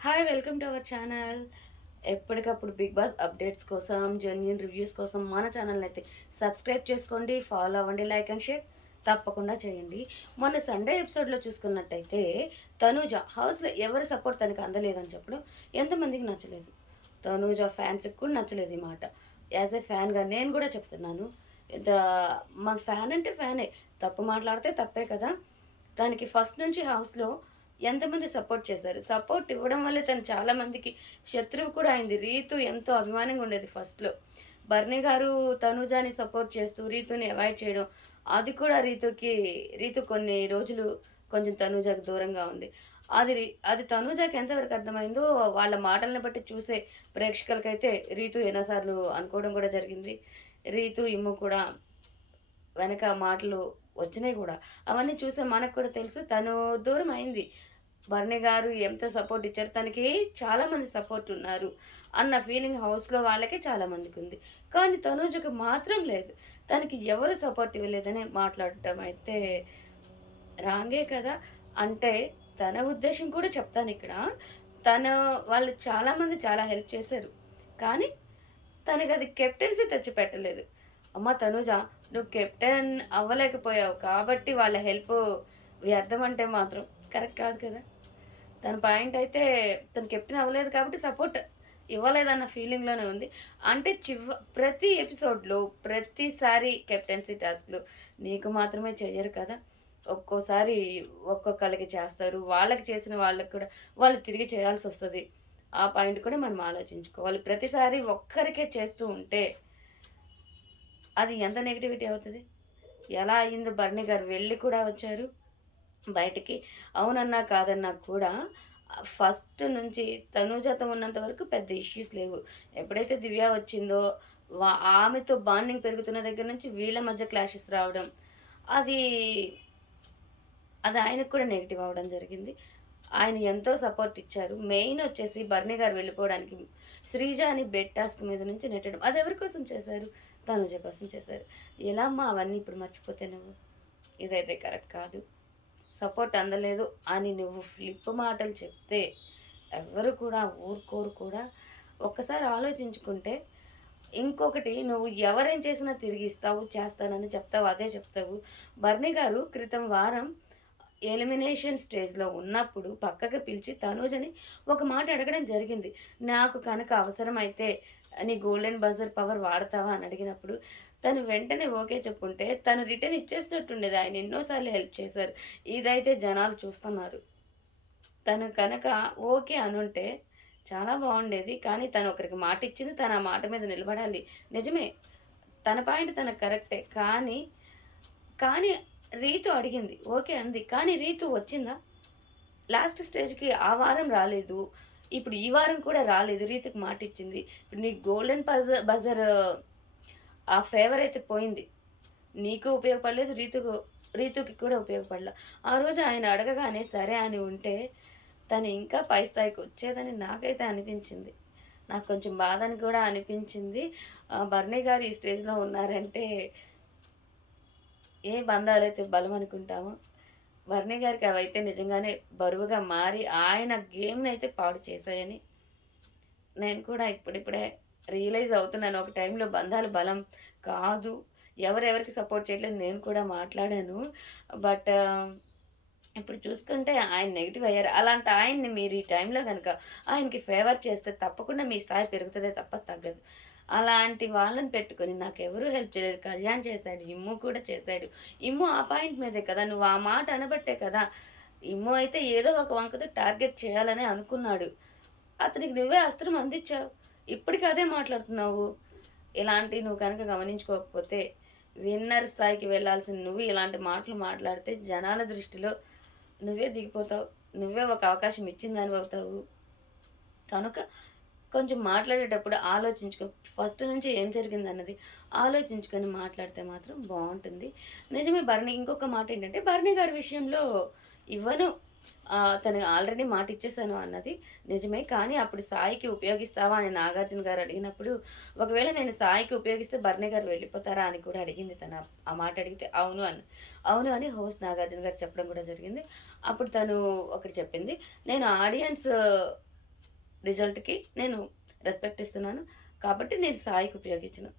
Hi, welcome to our channel. ఎప్పటికప్పుడు big boss updates కోసం, genuine reviews కోసం మన ఛానల్ని అయితే సబ్స్క్రైబ్ చేసుకోండి, ఫాలో అవ్వండి, లైక్ అండ్ షేర్ తప్పకుండా చేయండి. మొన్న సండే ఎపిసోడ్లో చూసుకున్నట్టయితే తనూజ హౌస్లో ఎవరి సపోర్ట్ తనకి అందలేదని చెప్పడం ఎంతమందికి నచ్చలేదు. తనూజ ఫ్యాన్స్కి కూడా నచ్చలేదు ఈ మాట. యాజ్ ఏ ఫ్యాన్గా నేను కూడా చెప్తున్నాను. ఇంత మన ఫ్యాన్ అంటే ఫ్యానే, తప్పు మాట్లాడితే తప్పే కదా. దానికి ఫస్ట్ నుంచి హౌస్లో ఎంతమంది సపోర్ట్ చేశారు. సపోర్ట్ ఇవ్వడం వల్లే తను చాలామందికి శత్రువు కూడా అయింది. రీతు ఎంతో అభిమానంగా ఉండేది ఫస్ట్‌లో. బర్నీ గారు తనూజాని సపోర్ట్ చేస్తూ రీతుని అవాయిడ్ చేయడం, అది కూడా రీతు కొన్ని రోజులు కొంచెం తనూజాకి దూరంగా ఉంది. అది తనూజాకి ఎంతవరకు అర్థమైందో వాళ్ళ మాటల్ని బట్టి చూసే ప్రేక్షకులకైతే రీతు ఎన్నోసార్లు అనుకోవడం కూడా జరిగింది. రీతు, ఇమ్ము కూడా వెనక మాటలు వచ్చినాయి కూడా. అవన్నీ చూసే మనకు కూడా తెలుసు తను దూరం అయింది. భరణి గారు ఎంతో సపోర్ట్ ఇచ్చారు. తనకి చాలామంది సపోర్ట్ ఉన్నారు అన్న ఫీలింగ్ హౌస్‌లో వాళ్ళకి చాలామందికి ఉంది. కానీ తనూజకి మాత్రం లేదు. తనకి ఎవరు సపోర్ట్ ఇవ్వలేదని మాట్లాడటం అయితే రాంగే కదా! అంటే తన ఉద్దేశ్యం కూడా చెప్తానిక్కడ. తను వాళ్ళు చాలామంది చాలా హెల్ప్ చేశారు. కానీ తనకది కెప్టెన్సీ తెచ్చిపెట్టలేదు. అమ్మ తనూజ, నువ్వు కెప్టెన్ అవ్వలేకపోయావు కాబట్టి వాళ్ళ హెల్ప్ వ్యర్థం అంటే మాత్రం కరెక్ట్ కాదు కదా! తన పాయింట్ అయితే తను కెప్టెన్ అవ్వలేదు కాబట్టి సపోర్ట్ ఇవ్వలేదన్న ఫీలింగ్‌లోనే ఉంది. అంటే ప్రతి ఎపిసోడ్‌లో ప్రతిసారి కెప్టెన్సీ టాస్క్‌లు నీకు మాత్రమే చెయ్యరు కదా! ఒక్కోసారి ఒక్కొక్కళ్ళకి చేస్తారు. వాళ్ళకి చేసిన వాళ్ళకి కూడా వాళ్ళు తిరిగి చేయాల్సొస్తది. ఆ పాయింట్ కూడా మనం ఆలోచించుకోవాలి. ప్రతిసారి ఒక్కరికే చేస్తూ ఉంటే అది ఎంత నెగటివిటీ అవుతది? ఎలా అయింది, బర్నీ గారు వెళ్ళి కూడా వచ్చారు బయటికి. అవునన్నా కాదన్నా కూడా ఫస్ట్ నుంచి తనూజతో ఉన్నంత వరకు పెద్ద ఇష్యూస్ లేవు. ఎప్పుడైతే దివ్య వచ్చిందో ఆమెతో బాండింగ్ పెరుగుతున్న దగ్గర నుంచి వీళ్ళ మధ్య క్లాషెస్ రావడం, అది అది ఆయనకు కూడా నెగెటివ్ అవ్వడం జరిగింది. ఆయన ఎంతో సపోర్ట్ ఇచ్చారు. మెయిన్ వచ్చేసి బర్నీ గారు వెళ్ళిపోవడానికి శ్రీజాని బెడ్ టాస్క్ మీద నుంచి నెట్టడం. అది ఎవరి కోసం చేశారు? తనుజ కోసం చేశారు. ఎలా అమ్మా అవన్నీ ఇప్పుడు మర్చిపోతే నువ్వు? ఇదైతే కరెక్ట్ కాదు. సపోర్ట్ అందలేదు అని నువ్వు ఫ్లిప్ మాటలు చెప్తే ఎవ్వరు కూడా ఊరుకోరు కూడా. ఒక్కసారి ఆలోచించుకుంటే ఇంకొకటి, నువ్వు ఎవరేం చేసినా తిరిగి ఇస్తావు, చేస్తానని చెప్తావు, అదే చెప్తావు. బర్నీ గారు క్రితం వారం ఎలిమినేషన్ స్టేజ్‌లో ఉన్నప్పుడు పక్కకి పిలిచి తనూజని ఒక మాట అడగడం జరిగింది. నాకు కనుక అవసరమైతే నీ గోల్డెన్ బజర్ పవర్ వాడతావా అని అడిగినప్పుడు తను వెంటనే ఓకే చెప్పుంటే తను రిటర్న్ ఇచ్చేసినట్టుండేది. ఆయన ఎన్నో సార్లు హెల్ప్ చేశారు. ఇదైతే జనాలు చూస్తున్నారు. తను కనుక ఓకే అనుంటే చాలా బాగుండేది. కానీ తను ఒకరికి మాట ఇచ్చింది. తను ఆ మాట మీద నిలబడాలి. నిజమే. తన పాయింట్ తనకు కరెక్టే. కానీ రీతు అడిగింది. ఓకే అంది. కానీ రీతు వచ్చిందా? లాస్ట్ స్టేజ్‌కి ఆ వారం రాలేదు. ఇప్పుడు ఈ వారం కూడా రాలేదు. రీతుకి మాటిచ్చింది. ఇప్పుడు నీకు గోల్డెన్ బజర్ ఆ ఫేవర్ అయితే పోయింది. నీకు ఉపయోగపడలేదు. రీతుకి కూడా ఉపయోగపడలా. ఆ రోజు ఆయన అడగగానే సరే అని ఉంటే తను ఇంకా పై స్థాయికి వచ్చేదని నాకైతే అనిపించింది. నాకు కొంచెం బాధని కూడా అనిపించింది. బర్నీ గారు ఈ స్టేజ్‌లో ఉన్నారంటే ఏ బంధాలైతే బలం అనుకుంటామో, వర్ణి గారికి అవైతే నిజంగానే బరువుగా మారి ఆయన గేమ్‌నైతే పాడు చేశాయని నేను కూడా ఇప్పుడిప్పుడే రియలైజ్ అవుతున్నాను. ఒక టైంలో బంధాలు బలం కాదు. ఎవరెవరికి సపోర్ట్ చేయట్లేదు నేను కూడా మాట్లాడాను. బట్ ఇప్పుడు చూసుకుంటే ఆయన నెగెటివ్ అయ్యారు. అలాంటి ఆయన్ని మీరు ఈ టైంలో గనక ఆయనకి ఫేవర్ చేస్తే తప్పకుండా మీ స్థాయి పెరుగుతదే తప్ప తగ్గదు. అలాంటి వాళ్ళని పెట్టుకొని నాకెవరూ హెల్ప్ చేయలేదు. కళ్యాణ్ చేశాడు, ఇమ్ము కూడా చేశాడు. ఇమ్ము ఆ పాయింట్ మీదే కదా! నువ్వు ఆ మాట అనబట్టే కదా! ఇమ్ము అయితే ఏదో ఒక వంకతో టార్గెట్ చేయాలనే అనుకున్నాడు. అతనికి నువ్వే అస్త్రం అందించావు. ఇప్పటికి అదే మాట్లాడుతున్నావు. ఇలాంటివి నువ్వు కనుక గమనించుకోకపోతే విన్నర్ స్థాయికి వెళ్ళాల్సిన నువ్వు ఇలాంటి మాటలు మాట్లాడితే జనాల దృష్టిలో నువ్వే దిగిపోతావు. నువ్వే ఒక అవకాశం ఇచ్చిన దానివవుతావు. కనుక కొంచెం మాట్లాడేటప్పుడు ఆలోచించుకో. ఫస్ట్ నుంచి ఏం జరిగిందన్నది ఆలోచించుకొని మాట్లాడితే మాత్రం బావుంటుంది. నిజమే. ఇంకొక మాటేంటంటే భరణి గారి విషయంలో ఇవ్వను, తను ఆల్రెడీ మాట ఇచ్చేసాను అన్నది నిజమే. కానీ అప్పుడు సాయికి ఉపయోగిస్తావా అని నాగార్జున గారు అడిగినప్పుడు, ఒకవేళ నేను సాయికి ఉపయోగిస్తే భరణి గారు వెళ్ళిపోతారా అని కూడా అడిగింది తను. ఆ మాట అడిగితే అవును అని హోస్ట్ నాగార్జున గారు చెప్పడం కూడా జరిగింది. అప్పుడు తను ఒకటి చెప్పింది. నేను రిజల్ట్‌కి నేను రెస్పెక్ట్ ఇస్తున్నాను. కాబట్టి నేను సాయికి ఉపయోగించను.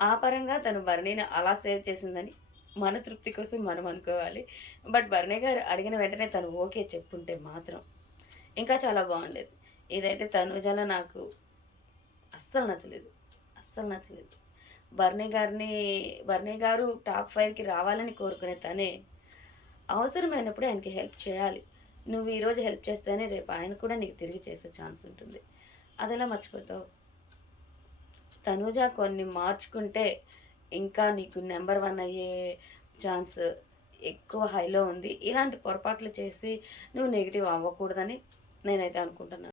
ఆ పరంగా తను భరణిని అలా సేవ్ చేసిందని మన తృప్తి కోసం మనం అనుకోవాలి. బట్ భరణి గారు అడిగిన వెంటనే తను ఓకే చెప్పుంటే మాత్రం ఇంకా చాలా బాగుండేది. ఇదైతే తనూజలో నాకు అస్సలు నచ్చలేదు. అస్సలు నచ్చలేదు. భరణి గారు టాప్ 5కి రావాలని కోరుకునే తనే అవసరమైనప్పుడు ఆయనకి హెల్ప్ చేయాలి. నువ్వు ఈరోజు హెల్ప్ చేస్తేనే రేపు ఆయన కూడా నీకు తిరిగి చేసే ఛాన్స్ ఉంటుంది. అదెలా మర్చిపోతావు? తనూజ కొన్ని మార్చుకుంటే ఇంకా నీకు నంబర్ 1 అయ్యే ఛాన్స్ ఎక్కువ హైలో ఉంది. ఇలాంటి పొరపాట్లు చేసి నువ్వు నెగెటివ్ అవ్వకూడదని నేనైతే అనుకుంటున్నాను.